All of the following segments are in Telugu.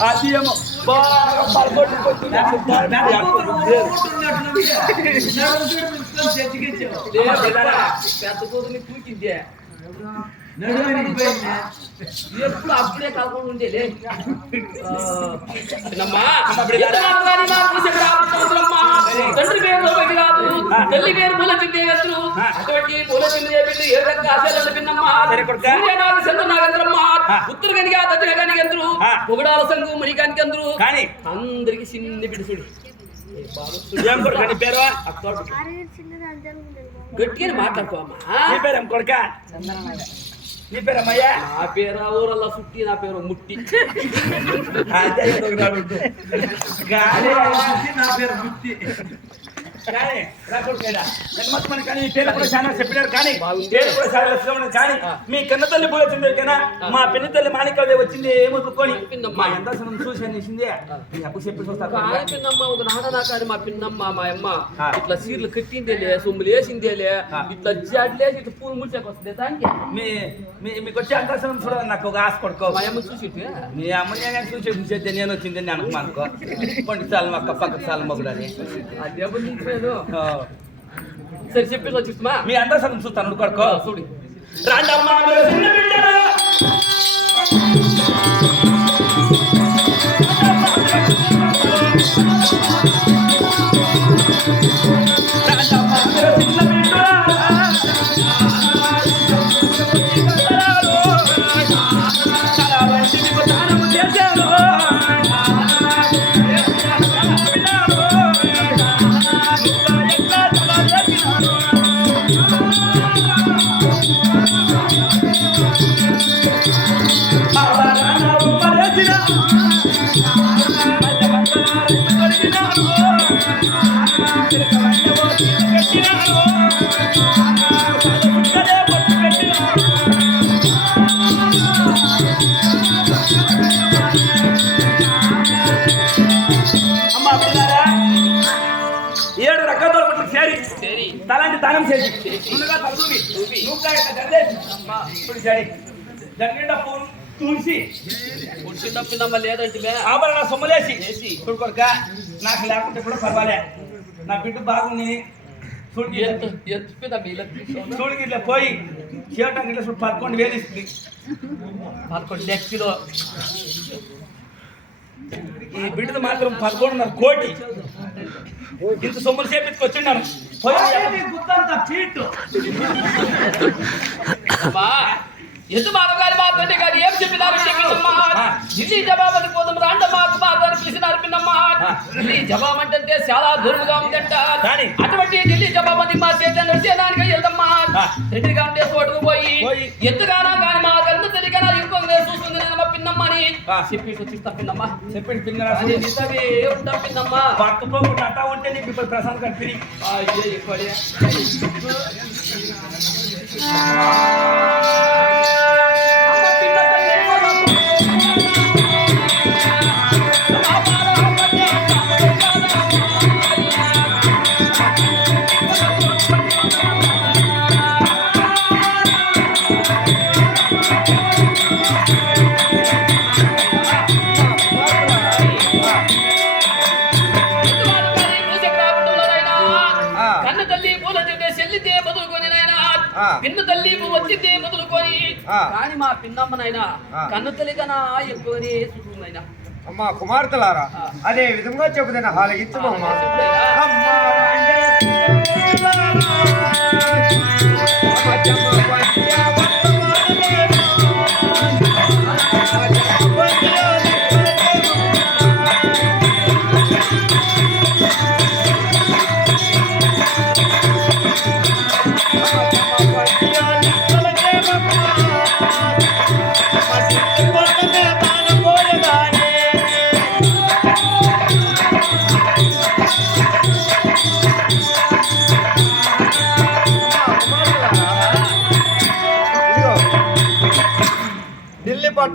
అది ఏమో బాగా పడగొట్టుకుంటుంది పెద్ద కూతుర్ని కూకిందే ఎప్పుడు అప్పుడే కాకుండా ఉండేలే తండ్రి పేరు తల్లి పేరు పూల చిందేగత్రు అటువంటి పూల చిందేపింది ఏ రకంగా ఆశలు పిన్నమ్మ చంద్రనాగంద్రమ్మ ఉత్తర కనిగా దక్షిణ కనిగంద్రు పొగడాల సంఘు మణికానికి అందరు కానీ అందరికి చిన్ని బిడ్డ గట్టిగా మాట్లాడుకోమ్మా కొడుక నీ పేరమ్మయ్యా నా పేరు ఊరల్లా సుట్టి నా పేరు ముట్టి నా పేరు ముట్టి కానీ పేరు కూడా చాలా చెప్పినారు కానీ పేరు కూడా చాలా లక్షణం కానీ మీ కన్న తల్లి పూల చంద్రికనా మా పిన్న తల్లి మాణిక్యాలు వచ్చింది ఏమొద్దుకొని మా ఎంత చూసి అనేసిందే అప్పుడు చెప్పి పిన్నమ్మ ఒక నాటనాకాడి మా పిన్నమ్మ మా అమ్మ ఇట్లా సీర్లు కట్టిందేలే సొమ్ములు వేసిందేలే ఇట్లా జాడ్లేసి ఇట్లా పూలు ముడిచాక వస్తుంది దానికి మీకు వచ్చే అంతరం చూడాలి నాకు ఒక ఆశ పడుకో మా అమ్మ చూసి మీ అమ్మ నేను చూసేది నేను వచ్చింది నేను అనుకో కొన్ని సార్లు మా పక్క సార్లు మొగుడని అదే సరే చెప్పేసి వచ్చిస్తుమా మీ అందరూ సగం చూస్తాను కొడుకో చూడు రాండమ్మా ఏడు రకాల సేరి తలాంటి దానం చేసి తులసి పుట్టినప్పినమ్మ లేదంటే ఆభరణ సొమ్మలేసి చూడుకోక నాకు లేకుంటే కూడా పర్వాలే నా బిడ్డ బాగుంది చూడికి ఇట్లా పోయి చేయటానికి ఇట్లా 11 వేలు ఇస్తుంది 11 లక్షలు ఈ బిడ్డది మాత్రం 11.5 కోటి ఇంత సొమ్ములు చేపించుకొచ్చిండాను ఎందు మానగారి మాత్రమే కానీ ఏం చెప్పినారు ఢిల్లీ జవాబు కోసం రాండ మాకు మాట్లాడి పిలిచినారు పిన్నమ్మ ఢిల్లీ జవాబు అంటే చాలా దూరంగా ఉందంట అటువంటి ఢిల్లీ జవాబు అని మా చేతి నడిచేదానికి వెళ్దమ్మా రెడ్డిగా ఉంటే తోటకు పోయి ఎత్తుగానా కానీ మా గంత తెలియకనా ఇంకో చూస్తుంది నేను మా పిన్నమ్మని చెప్పి చూస్తా పిన్నమ్మ చెప్పండి పిన్నమ్మ పిన్నమ్మ పట్టుకోకుండా అట్టా ఉంటే నీకు ఇప్పుడు ప్రశాంత్ కట్టిరి పిన్న తల్లి వచ్చింది మొదలుకొని కానీ మా పిన్నమ్మనైనా కన్ను తల్లి కన్నా ఎక్కువని చూస్తుందైనా అమ్మా కుమార్తెలారా అదే విధంగా చెబుతున్నా హాలగించమమ్మా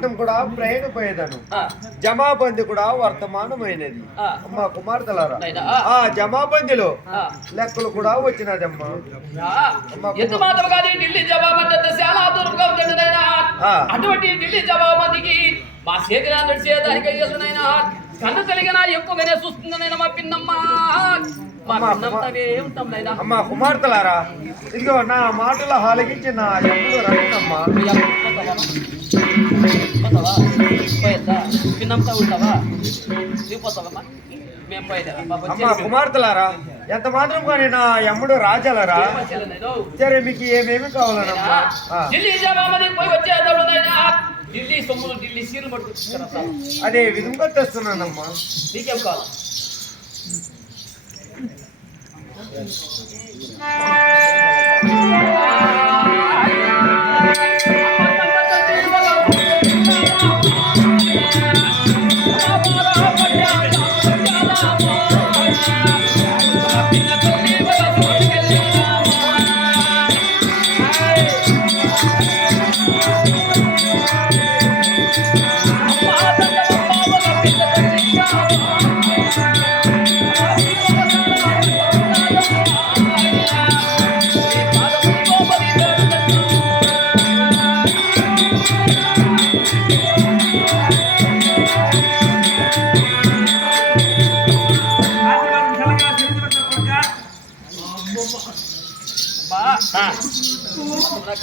పట్నం కూడా ప్రయాణపోయేదను జమాబంది కూడా వర్తమానమైనది అమ్మ కుమార్తెలారా ఆ జమాబందిలో లెక్కలు కూడా వచ్చినదమ్మా ఎంత మాత్రం కాదు ఢిల్లీ జవాబంది అంటే చాలా దూరంగా ఉంటుంది నాయనా అటువంటి ఢిల్లీ జవాబందికి మా చేతిలో నడిచేదానికి అయ్యేదనైనా కన్ను తెలిగినా ఎక్కువగానే చూస్తుంది నాయన మా పిన్నమ్మ మా పిన్నంతవే ఉంటాం నాయనా అమ్మ కుమార్తెలారా ఇదిగో నా మాటల హాలకించి నా ఎప్పుడు రండమ్మా పిన్నంతా ఉంటావా దిగిపోతావమ్మా మేము అమ్మ కుమార్తెలారా ఎంత మాత్రం కానీ నా యమ్ముడు రాజాలరా సరే మీకు ఏమేమి కావాలనమ్మా ఢిల్లీ జవాబు పోయి వచ్చేదాడు నాయనా ఢిల్లీ సొమ్ములు ఢిల్లీ సీలు పట్టుకొచ్చుకురా అదే విధంగా తెస్తున్నానమ్మా నీకేం కావాలి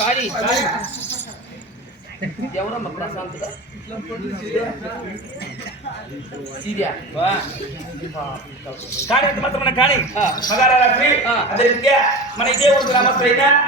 కాడి ఎవరమ్మ ప్రశాంత్ కానీ ఎంత మాత్రం కానీ మగారాత్రి అదే మన ఇదే ఊరు గ్రామస్తులైనా